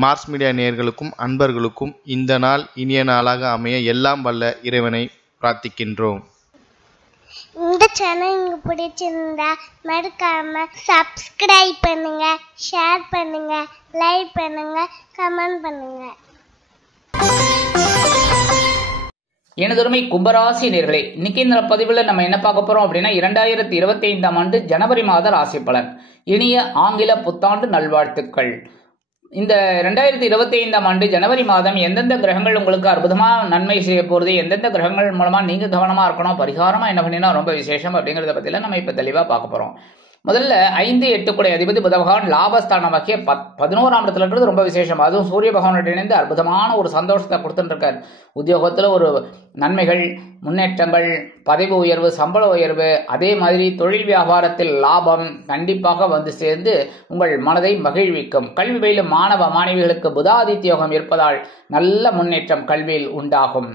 Mars media நேயர்களுக்கும் அன்பர்களுக்கும் இந்த நாள் இனிய நாளாக அமைய எல்லாம் வல்ல இறைவனை பிரார்த்திக்கின்றோம். இந்த சேனல் உங்களுக்கு பிடிச்சிருந்தா மறக்காம சப்ஸ்கிரைப் பண்ணுங்க, ஷேர் பண்ணுங்க, லைக் பண்ணுங்க, கமெண்ட் பண்ணுங்க. எனதொருமை கும்பராசி நேயர்களே, இன்னைக்கு இந்த பதிவில் நம்ம என்ன பார்க்க போறோம் அப்படின்னா 2025ஆம் ஆண்டு ஜனவரி மாத ராசி பலன். இனிய ஆங்கில புத்தாண்டு நல்வாழ்த்துக்கள். இந்த 2025ஆம் ஆண்டு ஜனவரி மாதம் எந்தெந்த கிரகங்கள் உங்களுக்கு அற்புதமா நன்மை செய்ய போறது, எந்தெந்த கிரகங்கள் மூலமா நீங்க கவனமா இருக்கணும், பரிகாரமா என்ன பண்ணினா ரொம்ப விசேஷம் அப்படிங்கறத பத்தில நம்ம இப்ப தெளிவா பார்க்க போறோம். முதல்ல 5, 8 கூடிய அதிபதி புத பகவான் லாபஸ்தானமாகிய 11ஆம் இடத்துல இருக்கிறது ரொம்ப விசேஷம். அதுவும் சூரிய பகவானோட இணைந்து அற்புதமான ஒரு சந்தோஷத்தை கொடுத்துட்டு இருக்காரு. உத்தியோகத்துல ஒரு நன்மைகள், முன்னேற்றங்கள், பதவி உயர்வு, சம்பள உயர்வு, அதே மாதிரி தொழில் வியாபாரத்தில் லாபம் கண்டிப்பாக வந்து சேர்ந்து உங்கள் மனதை மகிழ்விக்கும். கல்வி பயிலும் மாணவ மாணவிகளுக்கு புதாதித்யோகம் இருப்பதால் நல்ல முன்னேற்றம் கல்வியில் உண்டாகும்.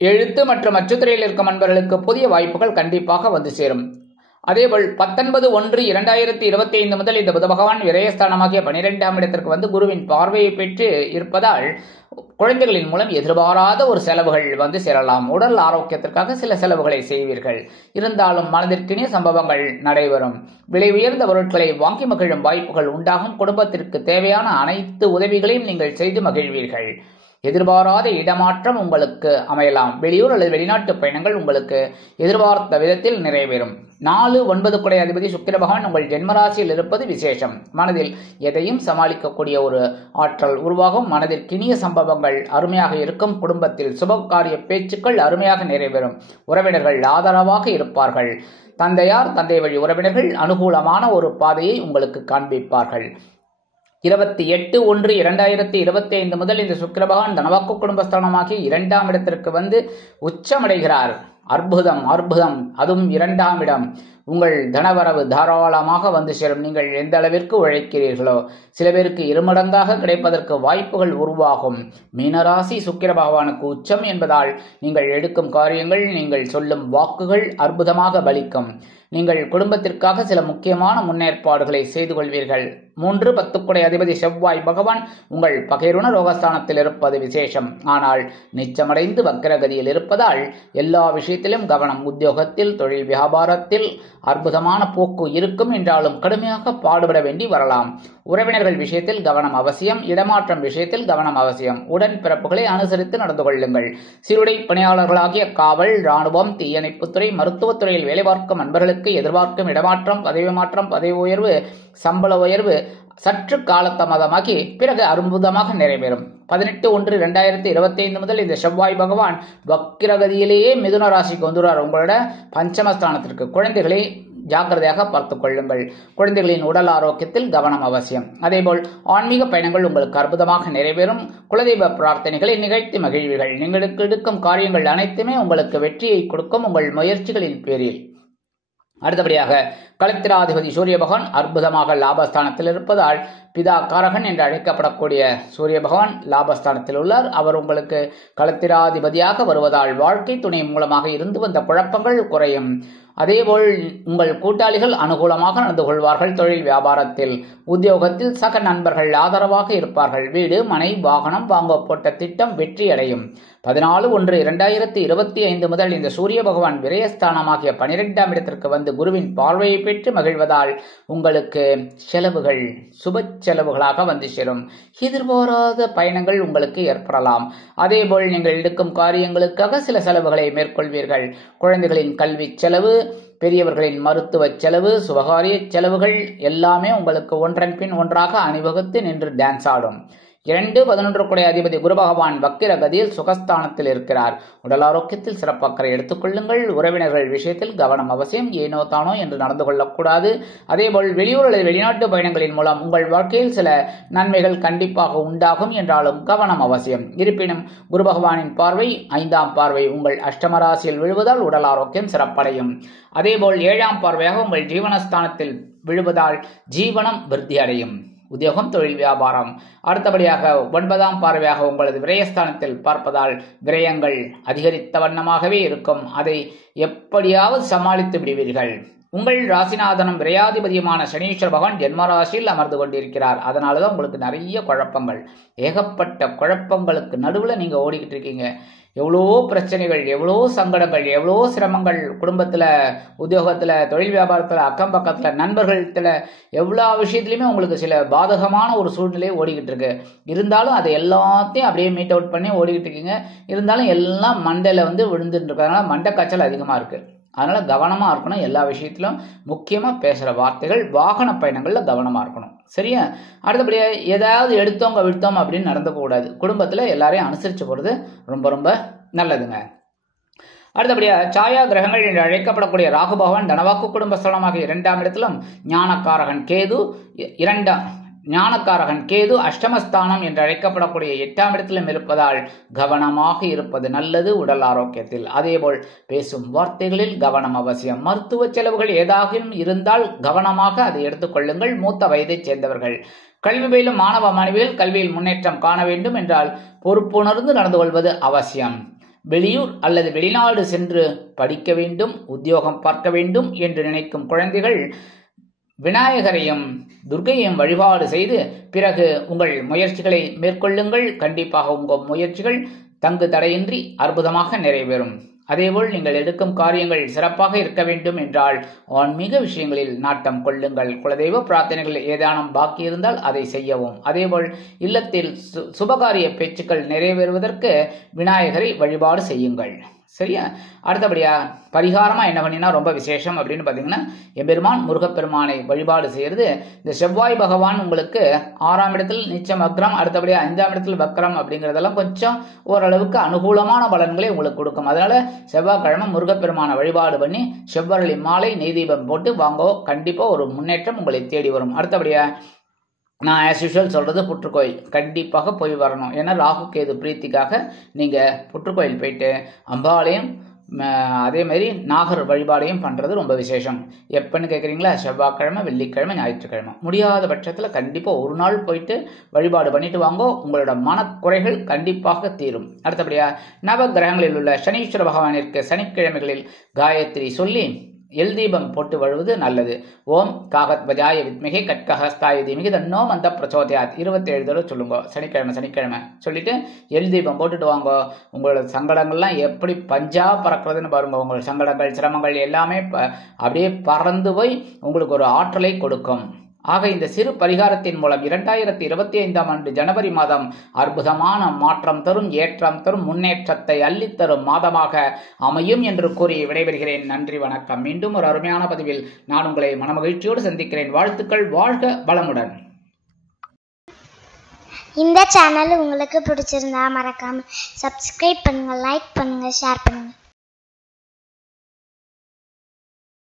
எழுத்து மற்றும் அச்சுத்துறையில் இருக்கும் நண்பர்களுக்கு புதிய வாய்ப்புகள் கண்டிப்பாக வந்து சேரும். அதேபோல் 19/1/2025 முதல் இந்த புத பகவான் விரயஸ்தானமாகிய 12ஆம் இடத்திற்கு வந்து குருவின் பார்வையை பெற்று இருப்பதால் குழந்தைகளின் மூலம் எதிர்பாராத ஒரு செலவுகள் வந்து சேரலாம். உடல் ஆரோக்கியத்திற்காக சில செலவுகளை செய்வீர்கள். இருந்தாலும் மனதிற்கினிய சம்பவங்கள் நடைபெறும். விலை உயர்ந்த பொருட்களை வாங்கி மகிழும் வாய்ப்புகள் உண்டாகும். குடும்பத்திற்கு தேவையான அனைத்து உதவிகளையும் நீங்கள் செய்து மகிழ்வீர்கள். எதிர்பாராத இடமாற்றம் உங்களுக்கு அமையலாம். வெளியூர் அல்லது வெளிநாட்டு பயணங்கள் உங்களுக்கு எதிர்பார்த்த விதத்தில் நிறைவேறும். 4, 9 கூடிய அதிபதி சுக்கிர பகவான் உங்கள் ஜென்மராசியில் இருப்பது விசேஷம். மனதில் எதையும் சமாளிக்கக்கூடிய ஒரு ஆற்றல் உருவாகும். மனதிற்கினிய சம்பவங்கள் அருமையாக இருக்கும். குடும்பத்தில் சுபகாரிய பேச்சுக்கள் அருமையாக நிறைவேறும். உறவினர்கள் ஆதரவாக இருப்பார்கள். தந்தையார், தந்தை வழி உறவினர்கள் அனுகூலமான ஒரு பாதையை உங்களுக்கு காண்பிப்பார்கள். 28/1/2025 முதல் இந்த சுக்கிர பகவான் தனவாக்கு குடும்பஸ்தானமாகி 2ஆம் இடத்திற்கு வந்து உச்சமடைகிறார். அற்புதம் அற்புதம். அதுவும் 2ஆம் இடம். உங்கள் தனவரவு தாராளமாக வந்து சேரும். நீங்கள் எந்த அளவிற்கு உழைக்கிறீர்களோ சில பேருக்கு இருமடங்காக கிடைப்பதற்கு வாய்ப்புகள் உருவாகும். மீனராசி சுக்கிர பகவானுக்கு உச்சம் என்பதால் நீங்கள் எடுக்கும் காரியங்கள், நீங்கள் சொல்லும் வாக்குகள் அற்புதமாக பலிக்கும். நீங்கள் குடும்பத்திற்காக சில முக்கியமான முன்னேற்பாடுகளை செய்து கொள்வீர்கள். 3, 10 கூடிய அதிபதி செவ்வாய் பகவான் உங்கள் பகைருண ரோகஸ்தானத்தில் இருப்பது விசேஷம். ஆனால் நிச்சமடைந்து வக்கரகதியில் இருப்பதால் எல்லா விஷயத்திலும் கவனம். உத்தியோகத்தில், தொழில் வியாபாரத்தில் அற்புதமான போக்கு இருக்கும் என்றாலும் கடுமையாக பாடுபட வேண்டி வரலாம். உறவினர்கள் விஷயத்தில் கவனம் அவசியம். இடமாற்றம் விஷயத்தில் கவனம் அவசியம். உடன்பிறப்புகளை அனுசரித்து நடந்து கொள்ளுங்கள். சீருடை பணியாளர்களாகிய காவல், இராணுவம், தீயணைப்புத்துறை, மருத்துவத்துறையில் வேலை பார்க்கும் நண்பர்களுக்கு எதிர்பார்க்கும் இடமாற்றம், பதவி மாற்றம், பதவி உயர்வு, சம்பள உயர்வு சற்று காலதாமதமாகி பிறகு அற்புதமாக நிறைவேறும். 18/1/2025 முதல் இந்த செவ்வாய் பகவான் வக்கிரகதியிலேயே மிதுன ராசிக்கு வந்துள்ளார். உங்களோட பஞ்சமஸ்தானத்திற்கு. குழந்தைகளை ஜாக்கிரதையாக பார்த்துக் கொள்ளுங்கள். குழந்தைகளின் உடல் ஆரோக்கியத்தில் கவனம் அவசியம். அதேபோல் ஆன்மீக பயணங்கள் உங்களுக்கு அற்புதமாக நிறைவேறும். குலதெய்வ பிரார்த்தனைகளை நிகழ்த்தி மகிழ்வீர்கள். நீங்கள் எடுக்கும் காரியங்கள் அனைத்துமே உங்களுக்கு வெற்றியை கொடுக்கும் உங்கள் முயற்சிகளின் பேரில். அடுத்தபடியாக களத்திராதிபதி சூரிய பகவான் அற்புதமாக லாபஸ்தானத்தில் இருப்பதால் பிதா காரகன் என்று அழைக்கப்படக்கூடிய சூரிய பகவான் லாபஸ்தானத்தில் உள்ளார். அவர் உங்களுக்கு களத்திராதிபதியாக வருவதால் வாழ்க்கை துணை மூலமாக இருந்து வந்த குழப்பங்கள் குறையும். அதேபோல் உங்கள் கூட்டாளிகள் அனுகூலமாக நடந்து கொள்வார்கள். தொழில் வியாபாரத்தில், உத்தியோகத்தில் சக நண்பர்கள் ஆதரவாக இருப்பார்கள். வீடு, மனை, வாகனம் வாங்க போட்ட திட்டம் வெற்றியடையும். 14/1/2025 முதல் இந்த சூரிய பகவான் விரயஸ்தானமாகிய 12ஆம் இடத்திற்கு வந்து குருவின் பார்வையை பெற்று மகிழ்வதால் உங்களுக்கு செலவுகள் சுப செலவுகளாக வந்து சேரும். எதிர்பாராத பயணங்கள் உங்களுக்கு ஏற்படலாம். அதேபோல் நீங்கள் எடுக்கும் காரியங்களுக்காக சில செலவுகளை மேற்கொள்வீர்கள். குழந்தைகளின் கல்வி செலவு, பெரியவர்களின் மருத்துவ செலவு, சுபகாரிய செலவுகள் எல்லாமே உங்களுக்கு ஒன்றன் பின் ஒன்றாக அணிவகுத்து நின்று டான்ஸ் ஆடும். 2, 11 கூடிய அதிபதி குரு பகவான் வக்கிர கதியில் சுகஸ்தானத்தில் இருக்கிறார். உடல் ஆரோக்கியத்தில் சிறப்பக்கறை எடுத்துக் கொள்ளுங்கள். உறவினர்கள் விஷயத்தில் கவனம் அவசியம். ஏனோ தானோ என்று நடந்து கொள்ளக்கூடாது. அதேபோல் வெளியூர் அல்லது வெளிநாட்டு பயணங்களின் மூலம் உங்கள் வாழ்க்கையில் சில நன்மைகள் கண்டிப்பாக உண்டாகும் என்றாலும் கவனம் அவசியம். இருப்பினும் குரு பகவானின் பார்வை 5ஆம் பார்வை உங்கள் அஷ்டமராசியில் விழுவதால் உடல் ஆரோக்கியம் சிறப்படையும். அதேபோல் 7ஆம் பார்வையாக உங்கள் ஜீவனஸ்தானத்தில் விழுவதால் ஜீவனம் விருத்தி அடையும். உத்தியோகம், தொழில் வியாபாரம். அடுத்தபடியாக 9ஆம் பார்வையாக உங்களது விரயஸ்தானத்தில் பார்ப்பதால் விரயங்கள் அதிகரித்த வண்ணமாகவே இருக்கும். அதை எப்படியாவது சமாளித்து விடுவீர்கள். உங்கள் ராசிநாதனும் விரையாதிபதியுமான சனீஸ்வர பகவான் ஜென்மராசியில் அமர்ந்து கொண்டிருக்கிறார். அதனாலதான் உங்களுக்கு நிறைய குழப்பங்கள், ஏகப்பட்ட குழப்பங்களுக்கு நடுவில் நீங்க ஓடிக்கிட்டு இருக்கீங்க. எவ்வளோ பிரச்சனைகள், எவ்வளோ சங்கடங்கள், எவ்வளோ சிரமங்கள், குடும்பத்துல, உத்தியோகத்துல, தொழில் வியாபாரத்துல, அக்கம் பக்கத்துல, நண்பர்கள்ல, எல்லா விஷயத்துலையுமே உங்களுக்கு சில பாதகமான ஒரு சூழ்நிலை ஓடிக்கிட்டு இருக்கு. இருந்தாலும் அதை எல்லாத்தையும் அப்படியே மீட் அவுட் பண்ணி ஓடிக்கிட்டு இருக்கீங்க. இருந்தாலும் எல்லாம் மண்டையில விழுந்துட்டு இருக்கிறதுனால மண்டை காய்ச்சல் அதிகமா இருக்கு. அதனால கவனமா இருக்கணும். எல்லா விஷயத்திலும் முக்கியமா பேசுற வார்த்தைகள், வாகன பயணங்கள்ல கவனமா இருக்கணும். சரியா? அடுத்தபடியா ஏதாவது எடுத்தோங்க விடுத்தோம் அப்படின்னு நடந்துக்க கூடாது. குடும்பத்துல எல்லாரையும் அனுசரிச்சு போறது ரொம்ப ரொம்ப நல்லதுங்க. அடுத்தபடியா சாயா கிரகங்கள் என்று அழைக்கப்படக்கூடிய ராகு பகவான் தனவாக்கு குடும்பஸ்தலமாக 2ஆம் இடத்திலும், ஞானக்காரகன் கேது அஷ்டமஸ்தானம் என்று அழைக்கப்படக்கூடிய 8ஆம் இடத்திலும் இருப்பதால் கவனமாக இருப்பது நல்லது உடல் ஆரோக்கியத்தில். அதேபோல் பேசும் வார்த்தைகளில் கவனம் அவசியம். மருத்துவ செலவுகள் ஏதாகவும் இருந்தால் கவனமாக அதை எடுத்துக்கொள்ளுங்கள். மூத்த வயதைச் சேர்ந்தவர்கள், கல்வி பயிலும் மாணவ மாணவிகள் கல்வியில் முன்னேற்றம் காண வேண்டும் என்றால் பொறுப்புணர்ந்து நடந்து கொள்வது அவசியம். வெளியூர் அல்லது வெளிநாடு சென்று படிக்க வேண்டும், உத்தியோகம் பார்க்க வேண்டும் என்று நினைக்கும் குழந்தைகள் விநாயகரையும் துர்க்கையையும் வழிபாடு செய்து பிறகு உங்கள் முயற்சிகளை மேற்கொள்ளுங்கள். கண்டிப்பாக உங்கள் முயற்சிகள் தங்கு தடையின்றி அற்புதமாக நிறைவேறும். அதேபோல் நீங்கள் எடுக்கும் காரியங்கள் சிறப்பாக இருக்க வேண்டும் என்றால் ஆன்மீக விஷயங்களில் நாட்டம் கொள்ளுங்கள். குலதெய்வ பிரார்த்தனைகள் ஏதானும் பாக்கி இருந்தால் அதை செய்யவும். அதேபோல் இல்லத்தில் சுபகாரிய பேச்சுக்கள் நிறைவேறுவதற்கு விநாயகரை வழிபாடு செய்யுங்கள். சரியா? அடுத்தபடியா பரிகாரமா என்ன பண்ணினா ரொம்ப விசேஷம் அப்படின்னு பாத்தீங்கன்னா, எம்பெருமான் முருகப்பெருமானை வழிபாடு செய்யறது. இந்த செவ்வாய் பகவான் உங்களுக்கு 6ஆம் இடத்தில் நீச்சம் வக்ரம், அடுத்தபடியா 5ஆம் இடத்தில் வக்ரம் அப்படிங்கறதெல்லாம் கொஞ்சம் ஓரளவுக்கு அனுகூலமான பலன்களை உங்களுக்கு கொடுக்கும். அதனால செவ்வாய்க்கிழமை முருகப்பெருமானை வழிபாடு பண்ணி செவ்வரளி மாலை நெய்தீபம் போட்டு வாங்கோ. கண்டிப்பா ஒரு முன்னேற்றம் உங்களை தேடி வரும். அடுத்தபடியா நான் ஆஸ் யூஷுவல் சொல்றது புற்றுக்கோயில் கண்டிப்பாக போய் வரணும். ஏன்னா ராகு கேது பிரீத்திக்காக நீங்க புற்றுக்கோயில் போயிட்டு அம்பாளையும் அதே மாதிரி நாகர் வழிபாடையும் பண்றது ரொம்ப விசேஷம். எப்பன்னு கேட்குறீங்களா? செவ்வாய்க்கிழமை, வெள்ளிக்கிழமை, ஞாயிற்றுக்கிழமை. முடியாத பட்சத்தில் கண்டிப்பா ஒரு நாள் போயிட்டு வழிபாடு பண்ணிட்டு வாங்கோ. உங்களோட மனக்குறைகள் கண்டிப்பாக தீரும். அடுத்தபடியா நவ கிரகங்களில் உள்ள சனீஸ்வர பகவானிற்கு சனிக்கிழமைகளில் காயத்ரி சொல்லி எல் தீபம் போட்டு வழுவது நல்லது. ஓம் காகத் பஜாய வித்மிகை கட்கஹஸ்தாய தீமிகி தன்னோ மந்த பிரச்சோதயாத் 27 தடவை சொல்லுங்க. சனிக்கிழமை சொல்லிட்டு எல் தீபம் போட்டுட்டு வாங்க. உங்களோட சங்கடங்கள்லாம் எப்படி பஞ்சா பறக்கிறதுன்னு பாருங்க. உங்களோட சங்கடங்கள், சிரமங்கள் எல்லாமே அப்படியே பறந்து போய் உங்களுக்கு ஒரு ஆற்றலை கொடுக்கும். ஆக இந்த சிறு பரிகாரத்தின் மூலம் 2025ஆம் ஆண்டு ஜனவரி மாதம் அற்புதமான மாற்றம் தரும், ஏற்றம் தரும், முன்னேற்றத்தை அள்ளித்தரும் மாதமாக அமையும் என்று கூறி விடைபெறுகிறேன். நன்றி, வணக்கம். மீண்டும் ஒரு அருமையான பதிவில் நான் உங்களை மனமகிழ்ச்சியோடு சந்திக்கிறேன். வாழ்த்துக்கள். வாழ்க வளமுடன். இந்த சேனல் உங்களுக்கு பிடிச்சிருந்தா மறக்காம சப்ஸ்கிரைப் பண்ணுங்க, லைக் பண்ணுங்க, ஷேர் பண்ணுங்க.